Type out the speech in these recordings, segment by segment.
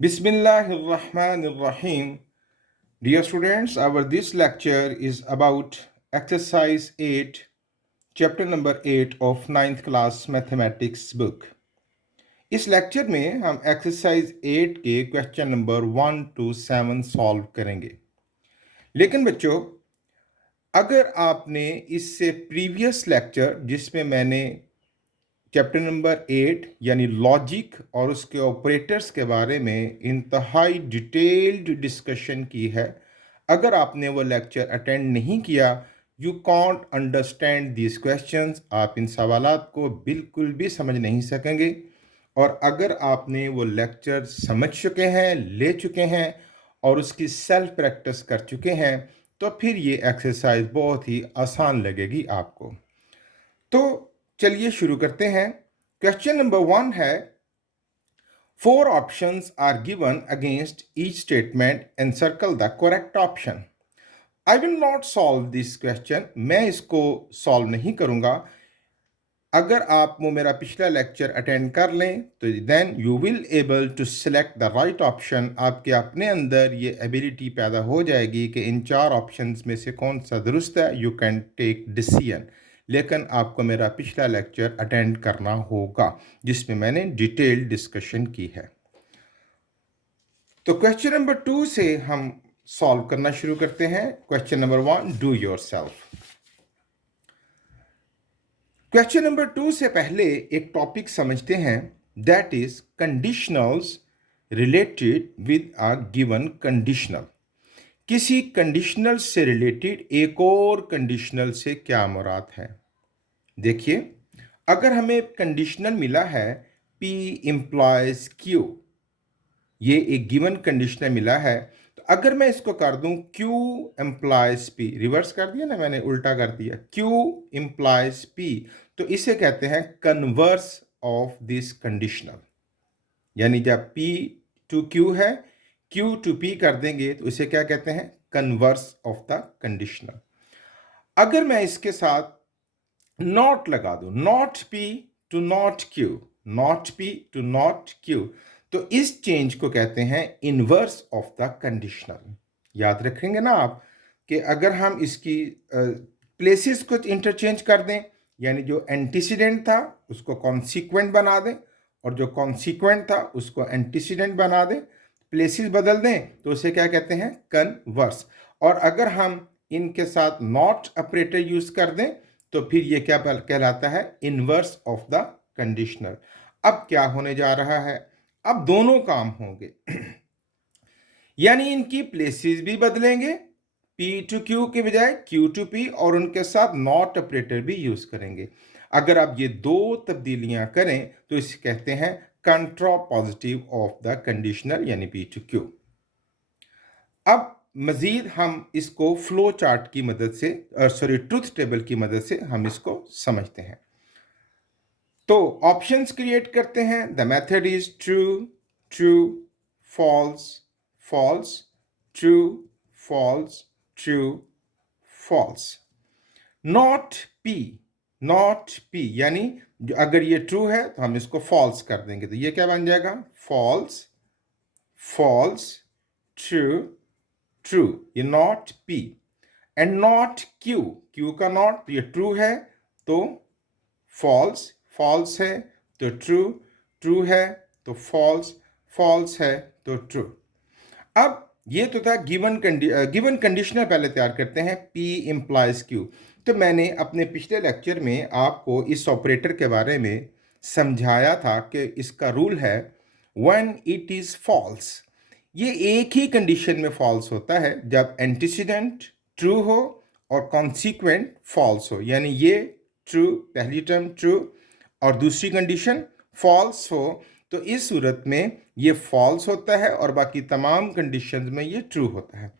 Bismillahirrahmanirrahim. Dear students, our this lecture is about exercise 8, chapter number 8 of ninth class mathematics book. इस lecture में हम exercise 8 के question number 1 to 7 solve करेंगे। लेकिन बच्चों, अगर आपने इससे प्रीवियस लेक्चर जिसमें मैंने चैप्टर नंबर 8 यानी लॉजिक और उसके ऑपरेटर्स के बारे में इंतहाई डिटेल्ड डिस्कशन की है, अगर आपने वो लेक्चर अटेंड नहीं किया, you can't understand these questions. आप इन सवालात को बिल्कुल भी समझ नहीं सकेंगे। और अगर आपने वो लेक्चर समझ चुके हैं, ले चुके हैं और उसकी सेल्फ प्रैक्टिस कर चुके हैं, तो फिर ये एक्सरसाइज बहुत ही आसान लगेगी आपको। तो चलिए शुरू करते हैं। क्वेश्चन नंबर 1 है, 4 options are given against each statement and circle the correct option. I will not solve this question. मैं इसको सॉल्व नहीं करूंगा। अगर आप वो मेरा पिछला लेक्चर अटेंड कर लें तो then you will able to select the right option. आपके अपने अंदर ये एबिलिटी पैदा हो जाएगी कि इन 4 ऑप्शंस में से कौन सा दुरुस्त है। You can take decision. लेकिन आपको मेरा पिछला लेक्चर अटेंड करना होगा जिसमें मैंने डिटेल डिस्कशन की है। तो क्वेश्चन नंबर 2 से हम सॉल्व करना शुरू करते हैं। Question number 1, do yourself. Question number 2 से पहले एक टॉपिक समझते हैं, that is conditionals related with a given conditional. किसी कंडीशनल से रिलेटेड एक और कंडीशनल से क्या मुराद है। देखिए, अगर हमें कंडीशनल मिला है P implies Q, ये एक गिवन कंडीशनल मिला है, तो अगर मैं इसको कर दूं Q implies P, रिवर्स कर दिया ना मैंने, उल्टा कर दिया, Q implies P, तो इसे कहते हैं कन्वर्स ऑफ दिस कंडीशनल। यानी जब P टू Q है, Q टू P कर देंगे तो इसे क्या कहते हैं, कन्वर्स ऑफ द कंडीशनल। अगर मैं इसके साथ नॉट लगा दूं, not P to not Q, not P to not Q, तो इस चेंज को कहते हैं इनवर्स ऑफ द कंडीशनल। याद रखेंगे ना आप कि अगर हम इसकी प्लेसेस को इंटरचेंज कर दें, यानी जो एंटीसीडेंट था उसको कॉन्सिक्वेंट बना दें और जो कॉन्सिक्वेंट था उसको एंटीसीडेंट बना दें, प्लेसेस बदल दें, तो उसे क्या कहते हैं, कन्वर्स। और अगर हम इनके साथ नॉट ऑपरेटर यूज कर दें तो फिर ये क्या कहलाता है, इनवर्स ऑफ द कंडीशनल। अब क्या होने जा रहा है, अब दोनों काम होंगे यानी इनकी प्लेसेस भी बदलेंगे, P टू Q के बजाय Q टू P, और उनके साथ नॉट ऑपरेटर भी यूज करेंगे। अगर आप ये दो तब्दीलियां करें तो इसे कहते हैं कंट्रापॉजिटिव ऑफ द कंडीशनल, यानी P टू Q। अब मजीद हम इसको फ्लो चार्ट की मदद से, ट्रूथ टेबल की मदद से हम इसको समझते हैं। तो ऑप्शंस क्रिएट करते हैं। The method is true, true, false, false, true, false, true, false. Not P, not P यानी अगर ये ट्रू है तो हम इसको फॉल्स कर देंगे, तो ये क्या बन जाएगा, फॉल्स, फॉल्स, ट्रू, ट्रू, ये not P. And not Q, Q का नॉट, ये ट्रू है तो फॉल्स, फॉल्स है तो ट्रू, ट्रू है तो फॉल्स, फॉल्स है तो ट्रू। अब ये तो था गिवन कंडीशनल। पहले तैयार करते हैं, P implies Q। तो मैंने अपने पिछले लेक्चर में आपको इस ऑपरेटर के बारे में समझाया था कि इसका रूल है when it is false। ये एक ही कंडीशन में फॉल्स होता है, जब एंटीसीडेंट ट्रू हो और कॉन्सिक्वेंट फॉल्स हो। यानी ये ट्रू, पहली टर्म ट्रू और दूसरी कंडीशन फॉल्स हो, तो इस सूरत में ये फॉल्स होता है और बाकी तमाम कंडीशंस में ये ट्रू होता है।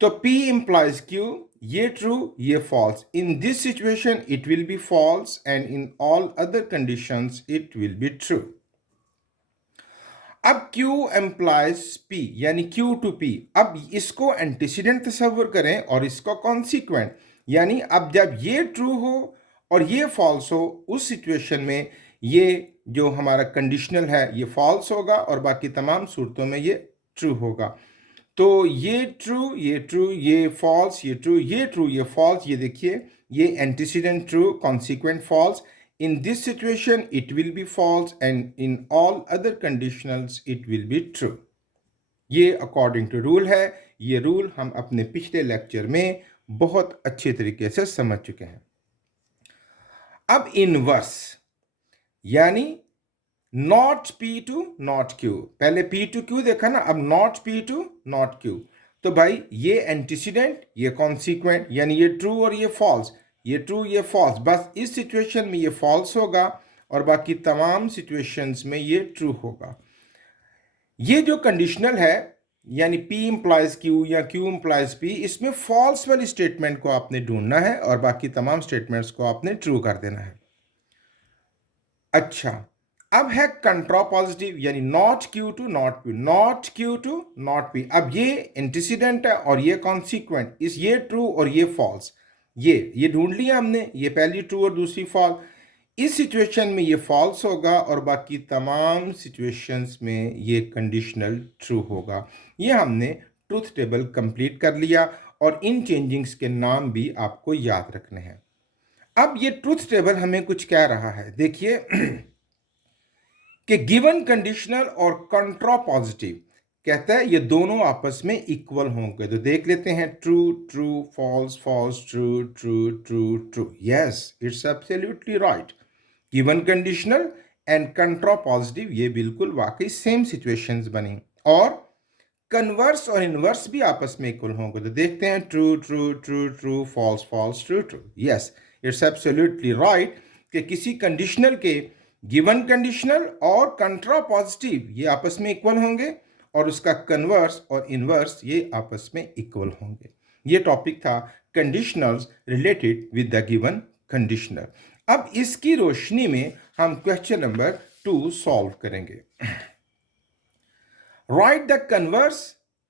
तो P implies Q, ये ट्रू, ये false. In this situation it will be false and in all other conditions it will be true. अब Q implies P यानी Q टू P। अब इसको एंटीसीडेंट तस्वर करें और इसको कॉन्सिक्वेंट, यानी अब जब ये ट्रू हो और ये फॉल्स हो, उस सिचुएशन में ये जो हमारा कंडीशनल है ये फॉल्स होगा और बाकी तमाम सूरतों में ये ट्रू होगा। तो ये ट्रू, ये ट्रू, ये फॉल्स, ये ट्रू, ये ट्रू, ये फॉल्स, ये देखिए ये antecedent true, consequent false. In this situation, it will be false, and in all other conditionals, it will be true. ये अकॉर्डिंग टू रूल है। ये रूल हम अपने पिछले लेक्चर में बहुत अच्छे तरीके से समझ चुके हैं। अब इनवर्स यानी not P to not Q, पहले पी टू क्यू देखा ना, अब not P to not Q. तो भाई ये एंटीसीडेंट, ये कॉन्सिक्वेंट, यानी ये ट्रू और ये फॉल्स, ये ट्रू ये फॉल्स, बस इस सिचुएशन में ये फॉल्स होगा और बाकी तमाम सिचुएशंस में ये ट्रू होगा। ये जो कंडीशनल है यानी P इंप्लाइज Q या Q इंप्लाइज P, इसमें फॉल्स वाली स्टेटमेंट को आपने ढूंढना है और बाकी तमाम स्टेटमेंट्स को आपने ट्रू कर देना है। अच्छा, अब है कंट्रापॉजिटिव यानी not Q to not P, not Q to not P। अब ये एंटीसीडेंट है और ये कॉन्सिक्वेंट, इस ये ट्रू और ये फॉल्स, ये ढूंढ लिया हमने, ये पहली ट्रू और दूसरी फॉल्स। इस सिचुएशन में ये फॉल्स होगा और बाकी तमाम सिचुएशंस में ये कंडीशनल ट्रू होगा। ये हमने ट्रूथ टेबल कंप्लीट कर लिया और इन चेंजिंग्स के नाम भी आपको याद रखने हैं। अब ये ट्रूथ टेबल हमें कुछ कह रहा है, देखिए कि गिवन कंडीशनल और कंट्रापॉजिटिव कहता है ये दोनों आपस में इक्वल होंगे। तो देख लेते हैं, true true false false true true true true. Yes, it's absolutely right. Given conditional and contrapositive ये बिल्कुल वाकई सेम सिचुएशंस बनी और कन्वर्स और इनवर्स भी आपस में इक्वल होंगे। तो देखते हैं, true true true true false false true true. Yes, it's absolutely right कि किसी कंडीशनल के गिवन कंडीशनल और कंट्रापॉजिटिव ये आपस में इक्वल होंगे और उसका कन्वर्स और इनवर्स ये आपस में इक्वल होंगे। ये टॉपिक था conditionals related with the given conditional. अब इसकी रोशनी में हम क्वेश्चन नंबर 2 सॉल्व करेंगे। Write the converse,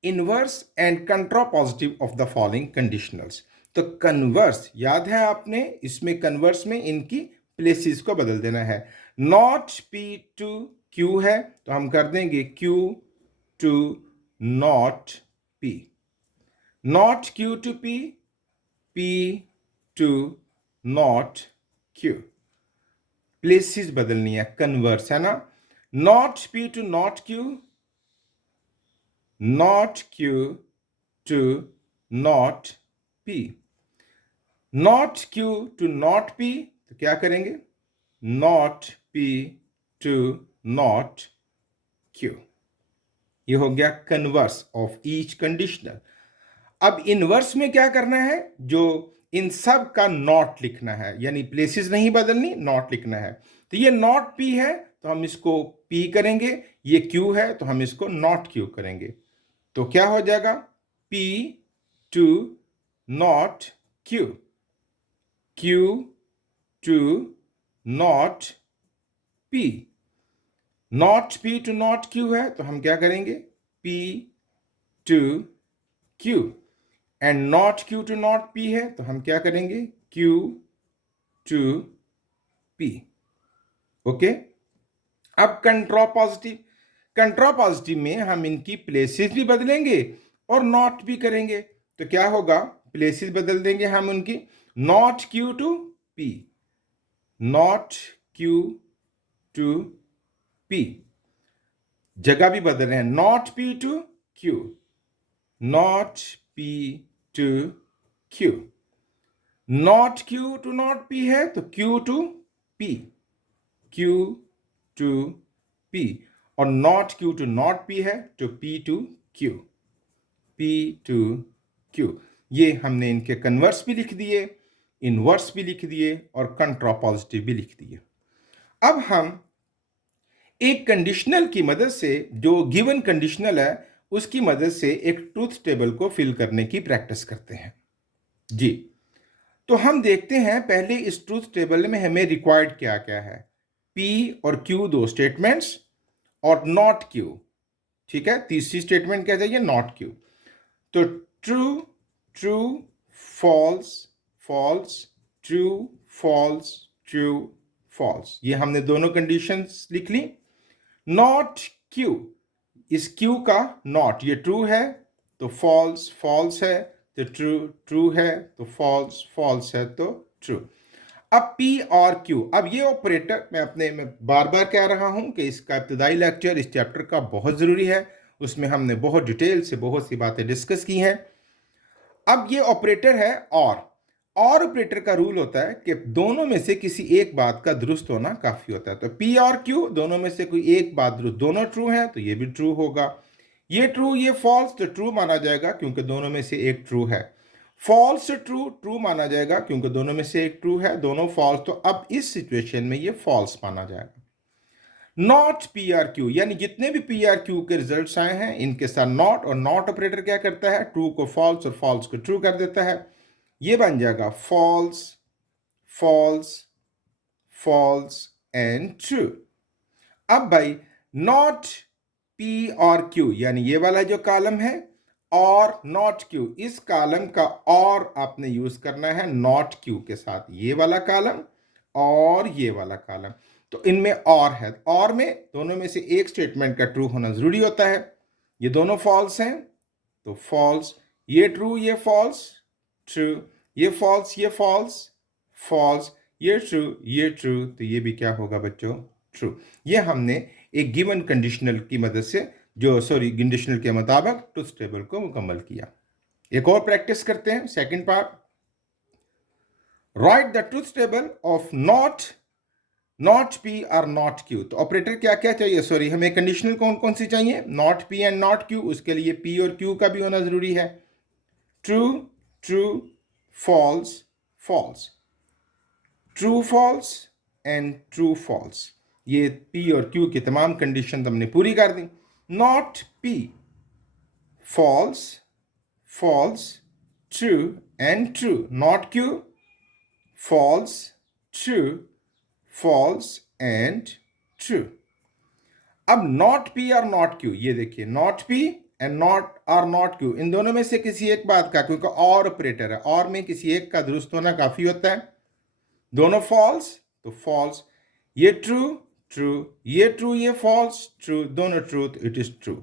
inverse and contrapositive of the following conditionals. तो कन्वर्स याद है आपने, इसमें कन्वर्स में इनकी प्लेसेस को बदल देना है। नॉट P टू Q है तो हम कर देंगे Q to not P, not Q to P, P to not Q। Places बदलनी है, कन्वर्स है ना। Not P to not Q, not Q to not P, not Q to not P, तो क्या करेंगे, not P to not Q। ये हो गया कन्वर्स ऑफ ईच कंडीशनल। अब इनवर्स में क्या करना है, जो इन सब का नॉट लिखना है, यानी प्लेसेस नहीं बदलनी, नॉट लिखना है। तो ये नॉट P है तो हम इसको P करेंगे, ये Q है तो हम इसको नॉट Q करेंगे। तो क्या हो जाएगा, P to not Q, Q to not P, not P to not Q है तो हम क्या करेंगे, P to Q, and not Q to not P है तो हम क्या करेंगे, Q टू P। ओके, अब कंट्रापॉजिटिव, कंट्रापॉजिटिव में हम इनकी प्लेसेस भी बदलेंगे और नॉट भी करेंगे। तो क्या होगा, प्लेसेस बदल देंगे हम उनकी, not Q to P, not Q to P, जगह भी बदल रहे हैं, not P to Q, not P to Q, not Q to not P है तो Q to P, Q to P, और not Q to not P है तो P to Q, P to Q। ये हमने इनके कन्वर्स भी लिख दिए, इनवर्स भी लिख दिए और कंट्रापॉजिटिव भी लिख दिए। अब हम एक कंडीशनल की मदद से, जो गिवन कंडीशनल है उसकी मदद से एक ट्रूथ टेबल को फिल करने की प्रैक्टिस करते हैं जी। तो हम देखते हैं पहले इस ट्रूथ टेबल में हमें रिक्वायर्ड क्या क्या है, P और Q दो स्टेटमेंट्स और नॉट Q, ठीक है, तीसरी स्टेटमेंट क्या चाहिए, नॉट Q। तो true true false false, true false true false. ये हमने दोनों कंडीशंस लिख ली। नॉट क्यू, इस क्यू का नॉट ये ट्रू है तो फॉल्स, फॉल्स है तो ट्रू, ट्रू है तो फॉल्स, फॉल्स है तो ट्रू। अब P और Q, अब ये ऑपरेटर मैं बार बार कह रहा हूं कि इसका इब्तदाई लेक्चर इस चैप्टर का बहुत ज़रूरी है, उसमें हमने बहुत डिटेल से बहुत सी बातें डिस्कस की हैं। अब ये ऑपरेटर है और ऑपरेटर का रूल होता है कि दोनों में से किसी एक बात का दुरुस्त होना काफ़ी होता है। तो P और Q दोनों में से कोई एक बात दुरुस्त, दोनों ट्रू है तो ये भी ट्रू होगा, ये ट्रू ये फॉल्स तो ट्रू माना जाएगा क्योंकि दोनों में से एक ट्रू है। फॉल्स ट्रू, ट्रू माना जाएगा क्योंकि दोनों में से एक ट्रू है, दोनों फॉल्स, तो अब इस सिचुएशन में ये फॉल्स माना जाएगा। नॉट पी आर क्यू, यानी जितने भी पी आर क्यू के रिजल्ट्स आए हैं इनके साथ नॉट, और नॉट ऑपरेटर क्या करता है, ट्रू को फॉल्स और फॉल्स को ट्रू कर देता है। ये बन जाएगा false, false, false and true. अब भाई नॉट पी और क्यू, यानी ये वाला जो कॉलम है और नॉट क्यू, इस कॉलम का और आपने यूज करना है नॉट क्यू के साथ, ये वाला कॉलम और ये वाला कॉलम। तो इनमें और है, और में दोनों में से एक स्टेटमेंट का ट्रू होना जरूरी होता है। ये दोनों फॉल्स हैं तो फॉल्स, ये ट्रू ये फॉल्स, ट्रू, ये फॉल्स ये फॉल्स, फॉल्स, ये ट्रू ये ट्रू, तो ये भी क्या होगा बच्चों, ट्रू। ये हमने एक गिवन कंडीशनल की मदद से कंडीशनल के मुताबिक ट्रुथ टेबल को मुकम्मल किया। एक और प्रैक्टिस करते हैं, second part. Right the truth table of not P और नॉट क्यू। तो ऑपरेटर क्या क्या चाहिए, हमें कंडीशनल कौन कौन सी चाहिए, not P and not Q, उसके लिए पी और क्यू का भी होना जरूरी है। True, true, false, false, true false and true false. ये P और Q की तमाम कंडीशन हमने पूरी कर दी। Not P, false, false, true and true. Not Q, false, true, false and true. अब नॉट P और नॉट Q, ये देखिए not P and not Q, इन दोनों में से किसी एक बात का, क्योंकि और ऑपरेटर है, और में किसी एक का दुरुस्त होना काफी होता है। दोनों फॉल्स तो फॉल्स, ये ट्रू, ट्रू, ये ट्रू ये फॉल्स, ट्रू, दोनों ट्रू तो इट इज ट्रू।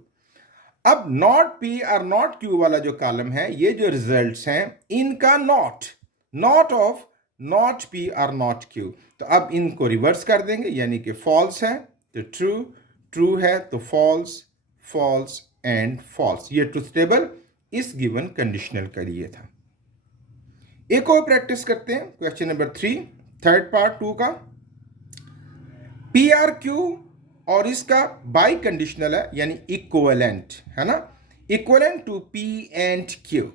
अब नॉट पी और नॉट क्यू वाला जो कॉलम है, ये जो रिजल्ट्स हैं इनका नॉट ऑफ नॉट पी और नॉट क्यू, तो अब इनको रिवर्स कर देंगे, यानी कि फॉल्स है तो ट्रू, ट्रू है तो फॉल्स, फॉल्स एंड फॉल्स। ये ट्रुथ टेबल इस गिवन कंडीशनल का लिए था। एक और प्रैक्टिस करते हैं, क्वेश्चन नंबर 3, थर्ड पार्ट 2 का। पी आर क्यू और इसका बाई कंडीशनल है, यानी इक्वलेंट है ना, equivalent to P and Q,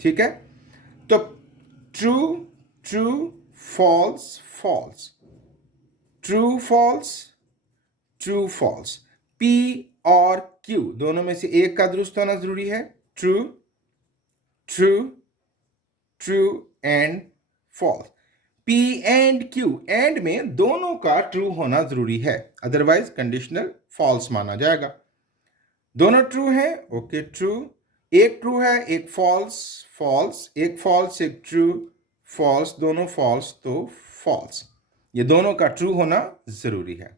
ठीक है। तो true, true, false, false, true, false, true, false. P और क्यू दोनों में से एक का दुरुस्त होना जरूरी है, true, true, true and false. P and Q, and में दोनों का ट्रू होना जरूरी है, अदरवाइज कंडीशनल फॉल्स माना जाएगा। दोनों ट्रू हैं, ओके ट्रू, एक ट्रू है एक फॉल्स, फॉल्स, एक फॉल्स एक ट्रू, फॉल्स, दोनों फॉल्स तो फॉल्स। ये दोनों का ट्रू होना जरूरी है।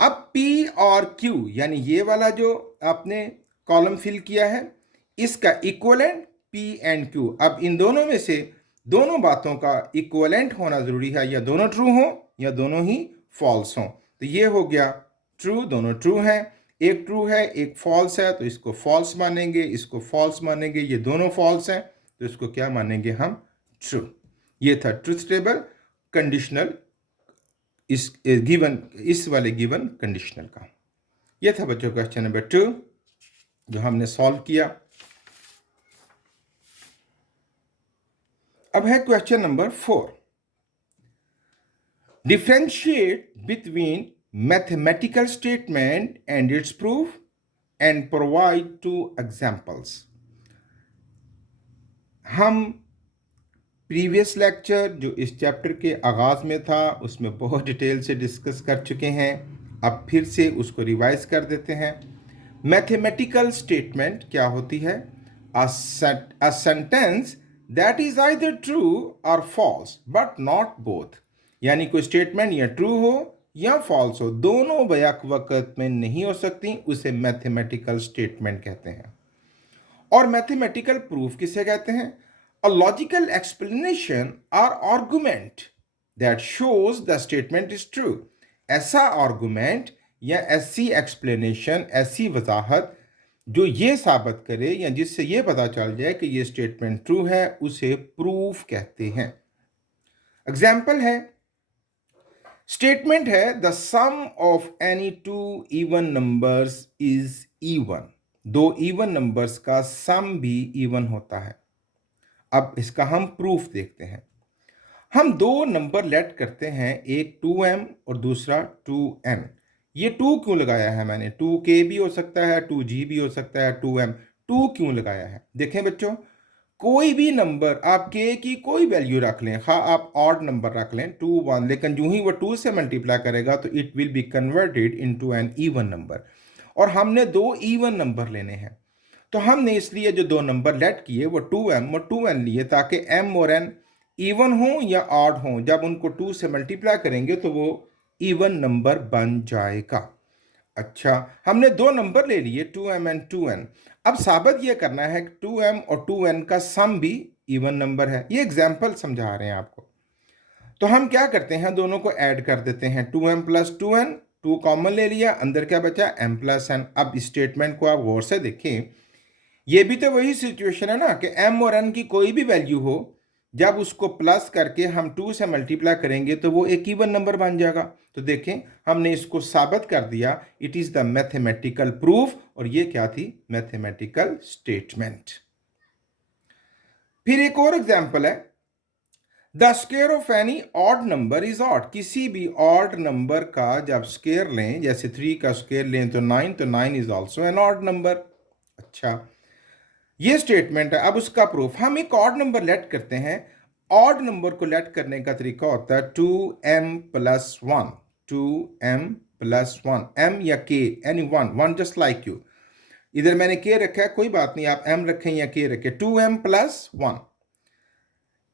अब P और Q, यानी ये वाला जो आपने कॉलम फिल किया है, इसका इक्वलेंट P एंड Q। अब इन दोनों में से दोनों बातों का इक्वलेंट होना जरूरी है, या दोनों ट्रू हो या दोनों ही फॉल्स हों। तो ये हो गया ट्रू, दोनों ट्रू हैं, एक ट्रू है एक फॉल्स है तो इसको फॉल्स मानेंगे, इसको फॉल्स मानेंगे, ये दोनों फॉल्स हैं तो इसको क्या मानेंगे हम, ट्रू। ये था ट्रुथ टेबल कंडीशनल इस वाले गिवन कंडीशनल का। ये था बच्चों क्वेश्चन नंबर 2 जो हमने सॉल्व किया। अब है question number 4। Differentiate between mathematical statement and it's proof and provide 2 examples. हम प्रीवियस लेक्चर जो इस चैप्टर के आगाज में था उसमें बहुत डिटेल से डिस्कस कर चुके हैं, अब फिर से उसको रिवाइज कर देते हैं। मैथमेटिकल स्टेटमेंट क्या होती है, a sentence that is either true or false but not both, यानी कोई स्टेटमेंट या ट्रू हो या फॉल्स हो, दोनों बैक वक्त में नहीं हो सकती, उसे मैथमेटिकल स्टेटमेंट कहते हैं। और मैथमेटिकल प्रूफ किसे कहते हैं? अ लॉजिकल एक्सप्लेनेशन और argument that shows the statement is true. ऐसा आर्गुमेंट या ऐसी एक्सप्लेनेशन, ऐसी वजाहत जो ये साबित करे या जिससे ये पता चल जाए कि ये स्टेटमेंट ट्रू है, उसे प्रूफ कहते हैं। एग्जाम्पल है, स्टेटमेंट है the sum of any two even numbers is even. दो इवन नंबर्स का सम भी इवन होता है। अब इसका हम प्रूफ देखते हैं। हम दो नंबर लेट करते हैं, एक 2m और दूसरा 2n। ये 2 क्यों लगाया है मैंने? 2k भी हो सकता है, 2g भी हो सकता है, 2m। 2 क्यों लगाया है? देखें बच्चों, कोई भी नंबर आप k की कोई वैल्यू रख लें, हाँ आप ऑड नंबर रख लें 2 1, लेकिन जो ही वो 2 से मल्टीप्लाई करेगा तो it will be converted into an even number. और हमने दो इवन नंबर लेने हैं, तो हमने इसलिए जो दो नंबर लेट किए वो 2m और 2n लिए, ताकि m और n इवन हो या ऑड हो। जब उनको 2 से मल्टीप्लाई करेंगे तो वो इवन नंबर बन जाएगा। अच्छा, हमने दो नंबर ले लिए 2m एंड 2n। अब साबित यह करना है कि 2m और 2n का सम भी इवन नंबर है। ये एग्जाम्पल समझा रहे हैं आपको। तो हम क्या करते हैं, दोनों को ऐड कर देते हैं, 2m प्लस 2n, 2 कॉमन ले लिया, अंदर क्या बचा, m प्लस n। अब इस स्टेटमेंट को आप गौर से देखें, ये भी तो वही सिचुएशन है ना कि m और n की कोई भी वैल्यू हो, जब उसको प्लस करके हम 2 से मल्टीप्लाई करेंगे तो वो एक इवन नंबर बन जाएगा। तो देखें, हमने इसको साबित कर दिया, it is the mathematical proof. और ये क्या थी? Mathematical statement. फिर एक और एग्जांपल है, the square of any odd number is odd. किसी भी ऑड नंबर का जब स्क्वायर लें, जैसे 3 का स्क्वायर लें तो 9, तो 9 is also an odd number. अच्छा, ये स्टेटमेंट है। अब उसका प्रूफ, हम एक ऑड नंबर लेट करते हैं। ऑड नंबर को लेट करने का तरीका होता है 2m plus 1, 2m plus 1, m या k, any one just like you. इधर मैंने k रखा है, कोई बात नहीं, आप m रखें या k रखें, 2m प्लस 1।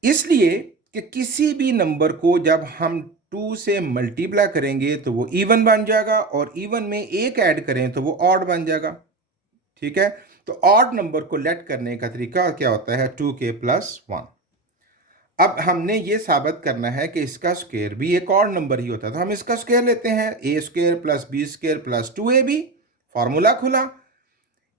इसलिए कि किसी भी नंबर को जब हम 2 से मल्टीप्लाई करेंगे तो वो इवन बन जाएगा, और इवन में एक ऐड करें तो वो ऑड बन जाएगा। ठीक है, तो ऑड नंबर को लेट करने का तरीका क्या होता है, 2k प्लस 1। अब हमने ये साबित करना है कि इसका स्क्वायर भी एक ऑड नंबर ही होता है, तो हम इसका स्क्वायर लेते हैं, a square plus b square plus 2ab। Formula खुला।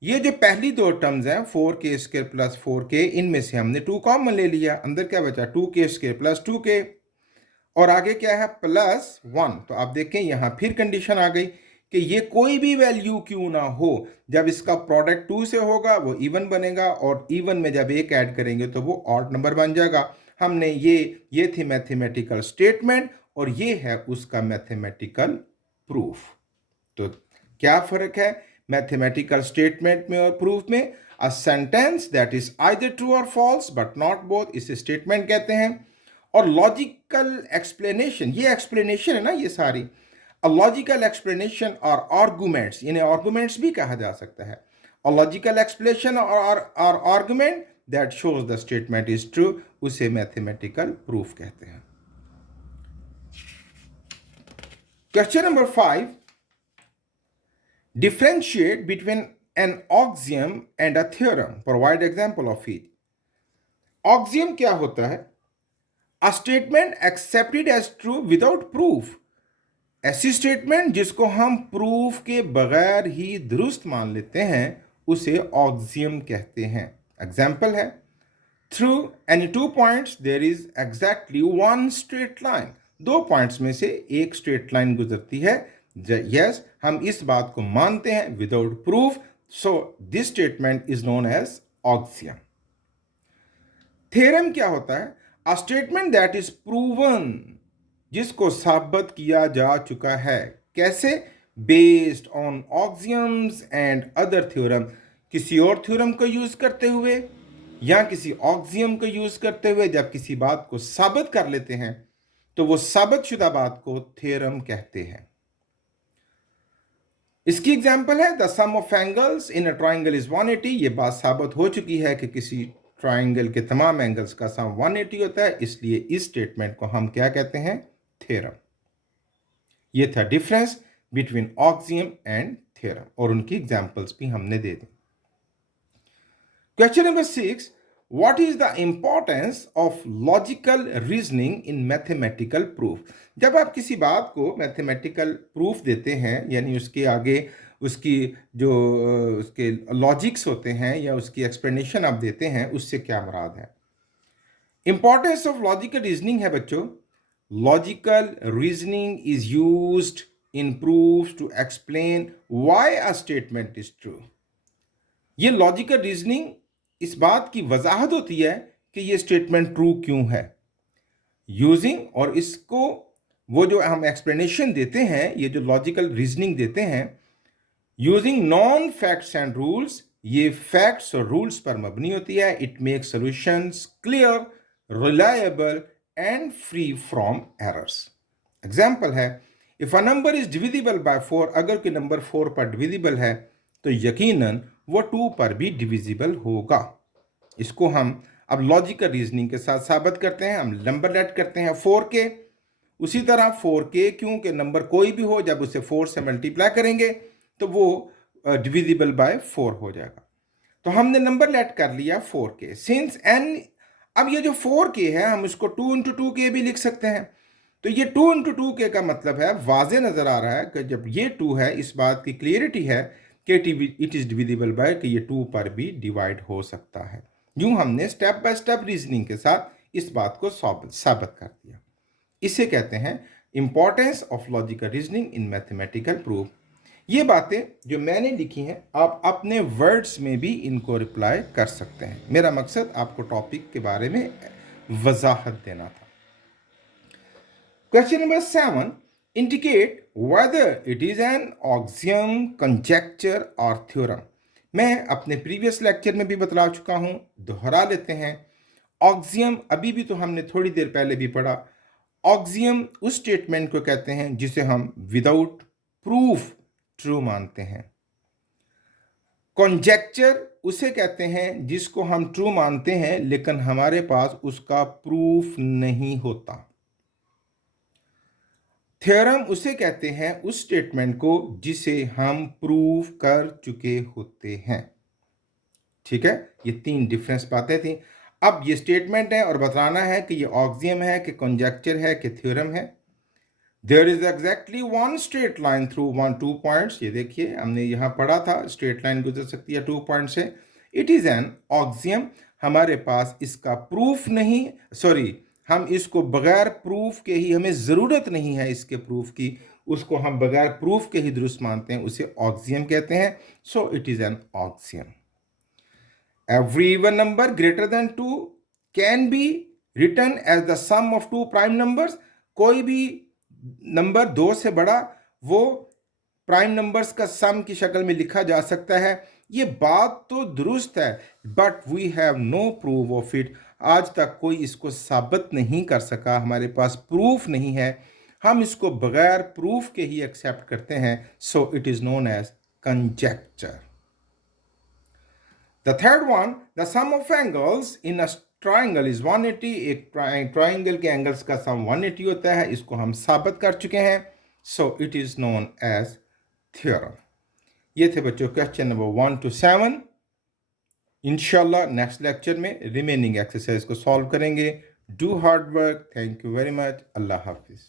ये जो पहली दो टर्म्स हैं 4k स्क्वायर प्लस 4k, इनमें से हमने 2 कॉमन ले लिया, अंदर क्या बचा, 2k स्क्वायर प्लस 2k, और आगे क्या है, प्लस 1। तो आप देखें यहाँ फिर कंडीशन आ गई कि ये कोई भी वैल्यू क्यों ना हो, जब इसका प्रोडक्ट 2 से होगा वो इवन बनेगा, और इवन में जब एक ऐड करेंगे तो वो ऑड नंबर बन जाएगा। हमने ये थी मैथमेटिकल स्टेटमेंट, और ये है उसका मैथमेटिकल प्रूफ। तो क्या फर्क है मैथमेटिकल स्टेटमेंट में और प्रूफ में? A sentence that is either true और फॉल्स बट नॉट बोथ, इसे स्टेटमेंट कहते हैं। और लॉजिकल एक्सप्लेनेशन, ये एक्सप्लेनेशन है ना ये सारी, अ लॉजिकल एक्सप्लेनेशन और आर्गुमेंट्स, इन्हें आर्गुमेंट्स भी कहा जा सकता है। अ लॉजिकल एक्सप्लेनेशन और argument that shows the statement is true, उसे मैथमेटिकल प्रूफ कहते हैं। Question number 5, differentiate between an axiom and a theorem, provide example of it। axiom क्या होता है? a statement accepted as true without proof। ऐसी statement जिसको हम proof के बगैर ही दुरुस्त मान लेते हैं, उसे ऑक्सियम कहते हैं। एग्जाम्पल है, through any 2 points there is exactly 1 straight line. 2 points में से एक स्ट्रेट लाइन गुजरती है। यस, हम इस बात को मानते हैं without proof, so this statement is known as axiom. Theorem क्या होता है? A statement that is proven, जिसको साबित किया जा चुका है। कैसे? Based on axioms and other theorem, किसी और थ्योरम को यूज करते हुए या किसी ऑक्सियम को यूज करते हुए जब किसी बात को साबित कर लेते हैं तो वो साबित शुदा बात को थ्योरम कहते हैं। इसकी एग्जांपल है, the sum of angles in a triangle is 180। ये बात साबित हो चुकी है कि किसी ट्राइंगल के तमाम एंगल्स का सम 180 होता है, इसलिए इस स्टेटमेंट को हम क्या कहते हैं? थ्योरम। ये था difference between axiom and theorem और उनकी एग्जांपल्स भी हमने दे दी। Question number 6, what is the importance of logical reasoning in mathematical proof. जब आप किसी बात को मैथमेटिकल प्रूफ देते हैं, यानी उसके आगे उसकी जो उसके लॉजिक्स होते हैं या उसकी एक्सप्लेनेशन आप देते हैं, उससे क्या मुराद है। इंपॉर्टेंस ऑफ लॉजिकल रीजनिंग है बच्चों, logical reasoning is used in proof to explain why a statement is true. ये लॉजिकल रीजनिंग इस बात की वजाहत होती है कि ये स्टेटमेंट ट्रू क्यों है। यूजिंग, और इसको वो जो हम एक्सप्लेनेशन देते हैं, ये जो लॉजिकल रीजनिंग देते हैं, using known facts and rules, ये फैक्ट्स और रूल्स पर मबनी होती है। It make solutions clear, reliable and free from errors. Example है, if a number is divisible by 4, अगर कोई नंबर 4 पर डिविजिबल है तो यकीनन वो 2 पर भी डिविजिबल होगा। इसको हम अब लॉजिकल रीजनिंग के साथ साबित करते हैं। हम नंबर लेट करते हैं 4k, उसी तरह 4k क्योंकि नंबर कोई भी हो, जब उसे 4 से मल्टीप्लाई करेंगे तो वो डिविजिबल बाय 4 हो जाएगा। तो हमने नंबर लेट कर लिया 4k। सिंस n, अब ये जो 4k है हम इसको 2 इंटू 2k भी लिख सकते हैं। तो ये 2 इंटू 2k का मतलब है, वाजे नजर आ रहा है कि जब ये 2 है, इस बात की क्लियरिटी है कि इट इज डिविजिबल बाय, कि ये 2 पर भी डिवाइड हो सकता है। यूं हमने स्टेप बाय स्टेप रीजनिंग के साथ इस बात को साबित कर दिया। इसे कहते हैं importance of logical reasoning in mathematical proof. ये बातें जो मैंने लिखी हैं, आप अपने वर्ड्स में भी इनको रिप्लाई कर सकते हैं। मेरा मकसद आपको टॉपिक के बारे में वजाहत देना था। Question number 7, indicate whether it is an axiom, conjecture और थ्योरम। मैं अपने प्रीवियस लेक्चर में भी बतला चुका हूं, दोहरा लेते हैं। ऑक्सियम अभी भी तो हमने थोड़ी देर पहले भी पढ़ा। ऑक्सियम उस स्टेटमेंट को कहते हैं जिसे हम विदाउट प्रूफ ट्रू मानते हैं। कॉन्जेक्चर उसे कहते हैं जिसको हम ट्रू मानते हैं लेकिन हमारे पास उसका प्रूफ नहीं होता। थ्योरम उसे कहते हैं उस स्टेटमेंट को जिसे हम प्रूफ कर चुके होते हैं। ठीक है, ये 3 डिफरेंस बातें थी। अब ये स्टेटमेंट है और बताना है कि ये ऑक्सियम है कि कॉन्जेक्चर है कि थ्योरम है। There is exactly one straight line through 2 points. ये देखिए, हमने यहां पढ़ा था स्ट्रेट लाइन गुजर सकती है 2 पॉइंट से। इट इज एन ऑक्सियम, हमारे पास इसका प्रूफ नहीं, सॉरी, हम इसको बगैर प्रूफ के ही, हमें ज़रूरत नहीं है इसके प्रूफ की, उसको हम बगैर प्रूफ के ही दुरुस्त मानते हैं, उसे ऑक्सियम कहते हैं। So it is an axiom. Every even number greater than 2 can be written as the sum of 2 prime numbers. कोई भी नंबर 2 से बड़ा वो प्राइम नंबर्स का सम की शक्ल में लिखा जा सकता है। ये बात तो दुरुस्त है, but we have no proof of it. आज तक कोई इसको साबित नहीं कर सका, हमारे पास प्रूफ नहीं है, हम इसको बगैर प्रूफ के ही एक्सेप्ट करते हैं। So it is known as conjecture. The third one, the sum of angles in a triangle is 180। एक ट्राइंगल के एंगल्स का सम 180 होता है, इसको हम साबित कर चुके हैं। So it is known as theorem. ये थे बच्चों क्वेश्चन नंबर 1 to 7। इंशाल्लाह नेक्स्ट लेक्चर में रिमेनिंग एक्सरसाइज को सॉल्व करेंगे। Do hard work. Thank you very much. अल्लाह हाफिज।